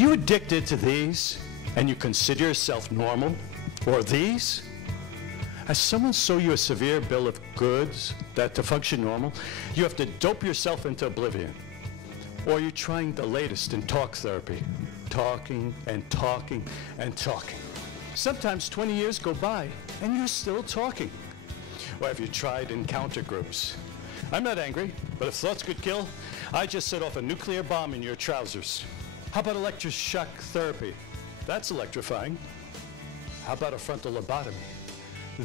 You addicted to these and you consider yourself normal? Or these? Has someone sold you a severe bill of goods that to function normal, you have to dope yourself into oblivion? Or are you trying the latest in talk therapy? Talking and talking and talking. Sometimes 20 years go by and you're still talking. Or have you tried encounter groups? I'm not angry, but if thoughts could kill, I just set off a nuclear bomb in your trousers. How about electroshock therapy? That's electrifying. How about a frontal lobotomy?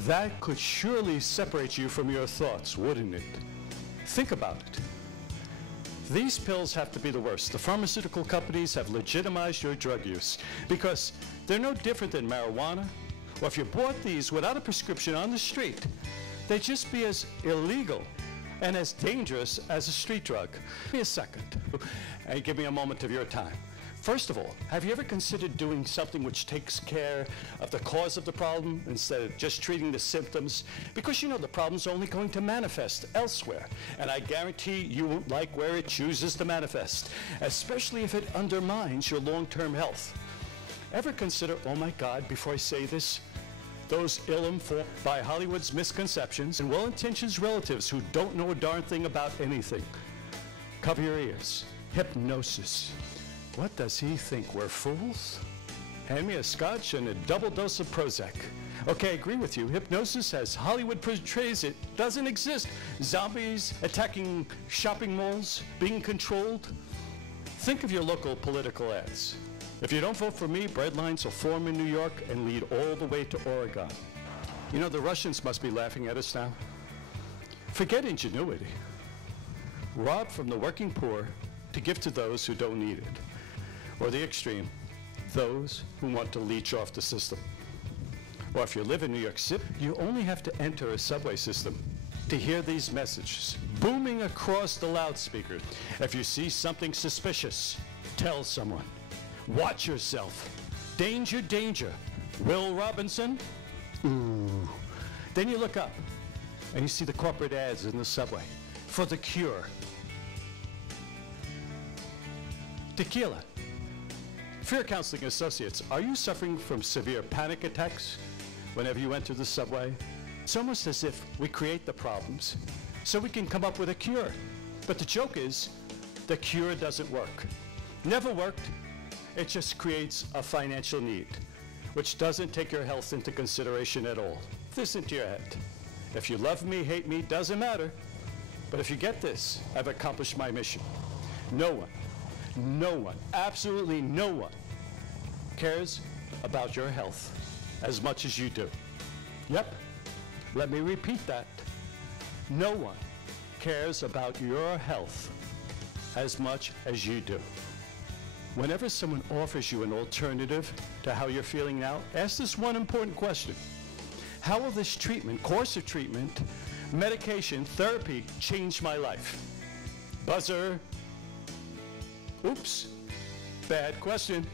That could surely separate you from your thoughts, wouldn't it? Think about it. These pills have to be the worst. The pharmaceutical companies have legitimized your drug use because they're no different than marijuana. Or if you bought these without a prescription on the street, they'd just be as illegal and as dangerous as a street drug. Give me a second and give me a moment of your time. First of all, have you ever considered doing something which takes care of the cause of the problem instead of just treating the symptoms? Because you know the problem's only going to manifest elsewhere. And I guarantee you won't like where it chooses to manifest, especially if it undermines your long-term health. Ever consider, oh my God, before I say this, those ill-informed by Hollywood's misconceptions and well-intentioned relatives who don't know a darn thing about anything? Cover your ears. Hypnosis. What does he think, we're fools? Hand me a scotch and a double dose of Prozac. Okay, I agree with you. Hypnosis, as Hollywood portrays it, doesn't exist. Zombies attacking shopping malls, being controlled. Think of your local political ads. If you don't vote for me, bread lines will form in New York and lead all the way to Oregon. You know, the Russians must be laughing at us now. Forget ingenuity. Rob from the working poor to give to those who don't need it. Or the extreme, those who want to leech off the system. Or if you live in New York City, you only have to enter a subway system to hear these messages booming across the loudspeakers. If you see something suspicious, tell someone. Watch yourself. Danger, danger. Will Robinson? Ooh. Then you look up and you see the corporate ads in the subway for the cure. Tequila. Fear Counseling Associates, are you suffering from severe panic attacks whenever you enter the subway? It's almost as if we create the problems so we can come up with a cure. But the joke is, the cure doesn't work. Never worked. It just creates a financial need, which doesn't take your health into consideration at all. This into your head. If you love me, hate me, doesn't matter. But if you get this, I've accomplished my mission. No one, absolutely no one cares about your health as much as you do. Yep, let me repeat that. No one cares about your health as much as you do. Whenever someone offers you an alternative to how you're feeling now, ask this one important question. How will this treatment, course of treatment, medication, therapy change my life? Buzzer. Oops, bad question.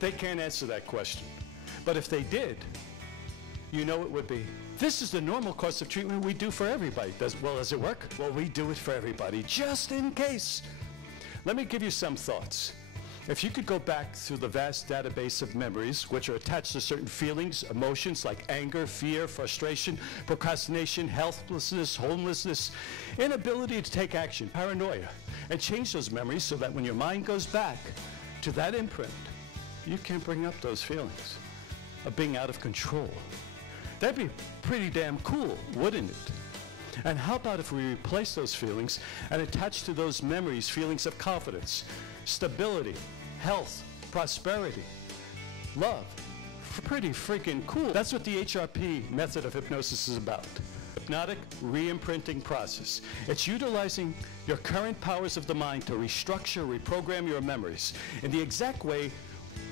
They can't answer that question. But if they did, you know it would be. This is the normal course of treatment we do for everybody. Does it work? Well, we do it for everybody, just in case. Let me give you some thoughts. If you could go back through the vast database of memories which are attached to certain feelings, emotions like anger, fear, frustration, procrastination, helplessness, homelessness, inability to take action, paranoia, and change those memories so that when your mind goes back to that imprint, you can't bring up those feelings of being out of control. That'd be pretty damn cool, wouldn't it? And how about if we replace those feelings and attach to those memories feelings of confidence, stability, health, prosperity, love? Pretty freaking cool. That's what the HRP method of hypnosis is about. Hypnotic re-imprinting process. It's utilizing your current powers of the mind to restructure, reprogram your memories in the exact way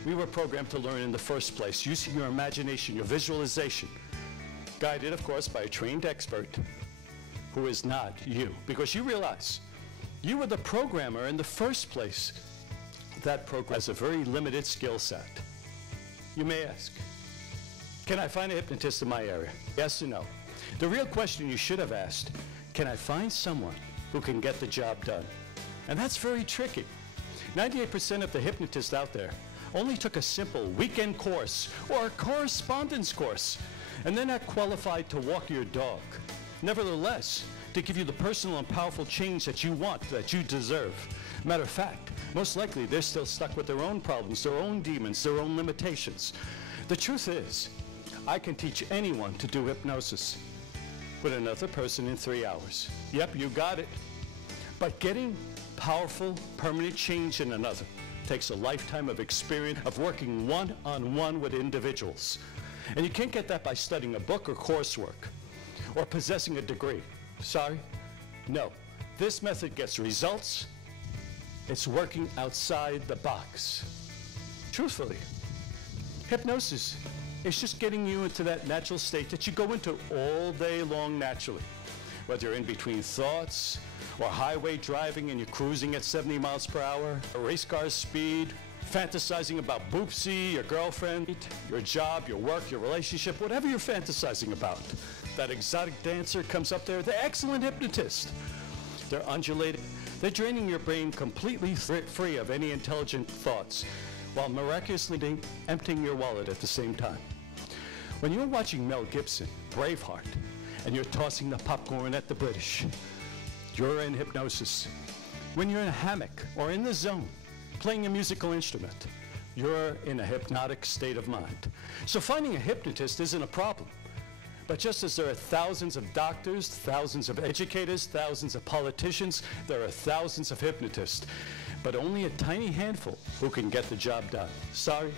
we were programmed to learn in the first place, using your imagination, your visualization, guided, of course, by a trained expert who is not you. Because you realize you were the programmer in the first place. That program has a very limited skill set. You may ask, can I find a hypnotist in my area? Yes or no? The real question you should have asked, can I find someone who can get the job done? And that's very tricky. 98% of the hypnotists out there only took a simple weekend course or a correspondence course, and then not qualified to walk your dog. Nevertheless, to give you the personal and powerful change that you want, that you deserve. Matter of fact, most likely they're still stuck with their own problems, their own demons, their own limitations. The truth is, I can teach anyone to do hypnosis with another person in 3 hours. Yep, you got it. But getting powerful, permanent change in another takes a lifetime of experience of working one-on-one with individuals. And you can't get that by studying a book or coursework or possessing a degree. Sorry? No. This method gets results. It's working outside the box. Truthfully, hypnosis is just getting you into that natural state that you go into all day long naturally. Whether you're in between thoughts, or highway driving and you're cruising at 70 miles per hour, a race car speed, fantasizing about Boopsie, your girlfriend, your job, your work, your relationship, whatever you're fantasizing about. That exotic dancer comes up there, the excellent hypnotist. They're undulating. They're draining your brain completely free of any intelligent thoughts while miraculously emptying your wallet at the same time. When you're watching Mel Gibson, Braveheart, and you're tossing the popcorn at the British, you're in hypnosis. When you're in a hammock or in the zone, playing a musical instrument, you're in a hypnotic state of mind. So finding a hypnotist isn't a problem. But just as there are thousands of doctors, thousands of educators, thousands of politicians, there are thousands of hypnotists, but only a tiny handful who can get the job done. Sorry,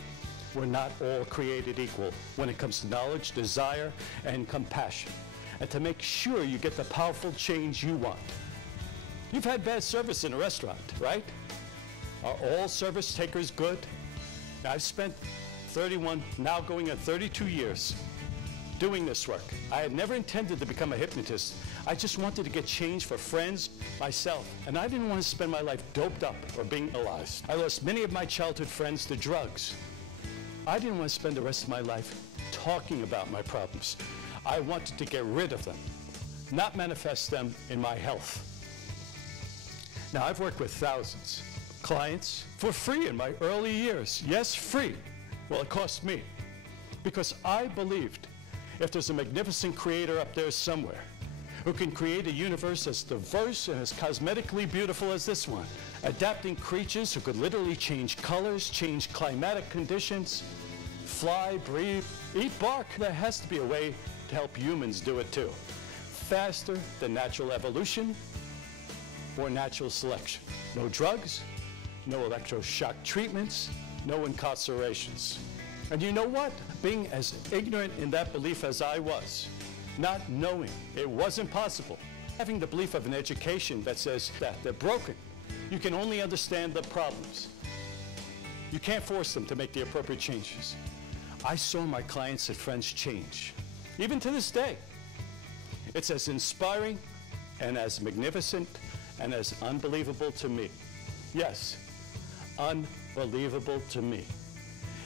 we're not all created equal when it comes to knowledge, desire, and compassion, and to make sure you get the powerful change you want. You've had bad service in a restaurant, right? Are all service takers good? Now, I've spent 31, now going on 32 years doing this work. I had never intended to become a hypnotist. I just wanted to get change for friends, myself, and I didn't want to spend my life doped up or being paralyzed. I lost many of my childhood friends to drugs. I didn't want to spend the rest of my life talking about my problems. I wanted to get rid of them, not manifest them in my health. Now, I've worked with thousands of clients for free in my early years. Yes, free. Well, it cost me because I believed if there's a magnificent creator up there somewhere who can create a universe as diverse and as cosmetically beautiful as this one, adapting creatures who could literally change colors, change climatic conditions, fly, breathe, eat bark, there has to be a way to help humans do it too. Faster than natural evolution or natural selection. No drugs, no electroshock treatments, no incarcerations. And you know what? Being as ignorant in that belief as I was, not knowing it wasn't possible, having the belief of an education that says that they're broken. You can only understand the problems. You can't force them to make the appropriate changes. I saw my clients and friends change. Even to this day, it's as inspiring and as magnificent and as unbelievable to me. Yes, unbelievable to me.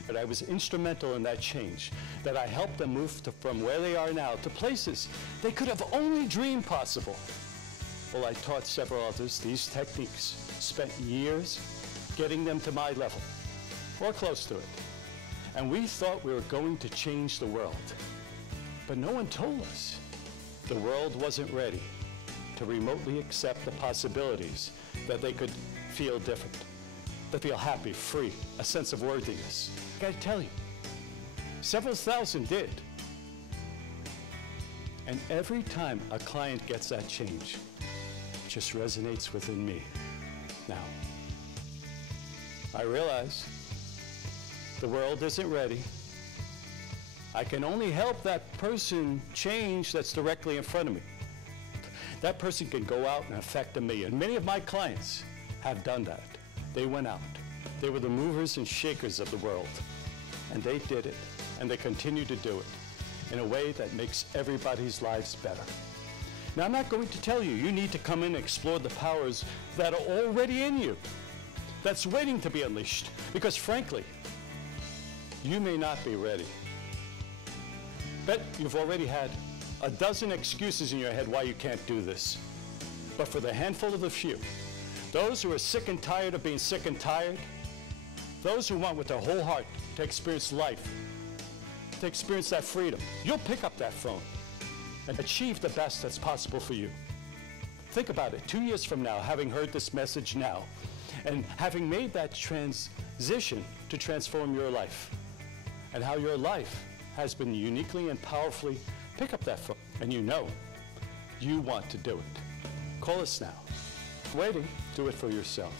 But I was instrumental in that change, that I helped them move from where they are now to places they could have only dreamed possible. Well, I taught several others these techniques, spent years getting them to my level, or close to it. And we thought we were going to change the world. But no one told us the world wasn't ready to remotely accept the possibilities that they could feel different, to feel happy, free, a sense of worthiness. I gotta tell you, several thousand did. And every time a client gets that change, it just resonates within me. Now, I realize the world isn't ready. I can only help that person change that's directly in front of me. That person can go out and affect 1 million. Many of my clients have done that. They went out. They were the movers and shakers of the world. And they did it, and they continue to do it in a way that makes everybody's lives better. Now, I'm not going to tell you, you need to come in and explore the powers that are already in you, that's waiting to be unleashed. Because frankly, you may not be ready. Bet you've already had a dozen excuses in your head why you can't do this. But for the handful of the few, those who are sick and tired of being sick and tired, Those who want with their whole heart to experience life, to experience that freedom, you'll pick up that phone and achieve the best that's possible for you. Think about it, 2 years from now, having heard this message now, and having made that transition to transform your life, and how your life has been uniquely and powerfully, pick up that phone, and you know you want to do it. Call us now. Waiting, do it for yourself.